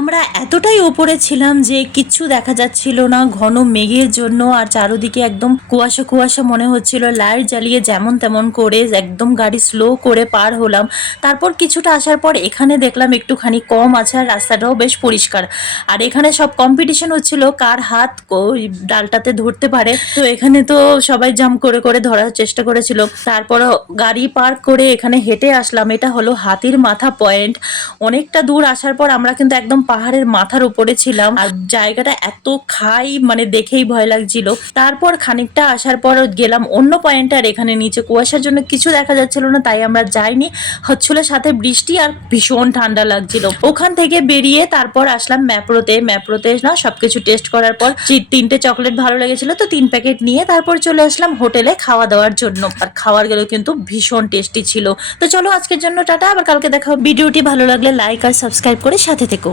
আমরা এতটাই ওপরে ছিলাম যে কিচ্ছু দেখা যাচ্ছিল না, ঘন মেঘের জন্য। আর চারদিকে একদম কুয়াশা কুয়াশা মনে হচ্ছিল। লাইট জ্বালিয়ে যেমন তেমন করে একদম গাড়ি স্লো করে পার হলাম। তারপর কিছুটা আসার পর এখানে দেখলাম একটুখানি কম আছে আর রাস্তাটাও বেশ পরিষ্কার। আর এখানে সব কম্পিটিশন হচ্ছিল কার হাত ওই ডালটাতে ধরতে পারে। তো এখানে তো সবাই জাম্প করে করে ধরার চেষ্টা করেছিল। তারপর গাড়ি পার্ক করে এখানে হেঁটে আসলাম। এটা হলো হাতির মাথা পয়েন্ট। অনেকটা দূর আসার পর আমরা কিন্তু একদম পাহাড়ের মাথার উপরে ছিলাম। আর জায়গাটা এত খাই, মানে দেখেই ভয় লাগছিল। তারপর খানিকটা আসার পর গেলাম অন্য পয়েন্টে। আর এখানে নিচে কুয়াশার জন্য কিছু দেখা যাচ্ছিল না, তাই আমরা যাইনি। হচ্ছিল সাথে বৃষ্টি আর ভীষণ ঠান্ডা লাগছিল। ওখান থেকে বেরিয়ে তারপর আসলাম ম্যাপ্রোতে। ম্যাপ্রোতে না সবকিছু টেস্ট করার পর 3টে চকলেট ভালো লেগেছিল, তো 3 প্যাকেট নিয়ে তারপর চলে আসলাম হোটেলে খাওয়া দাওয়ার জন্য। আর খাওয়ার গেলেও কিন্তু ভীষণ টেস্টি ছিল। তো চলো আজকের জন্য টাটা, আবার কালকে দেখা হবে। ভিডিওটি ভালো লাগলে লাইক আর সাবস্ক্রাইব করে সাথে থেকো।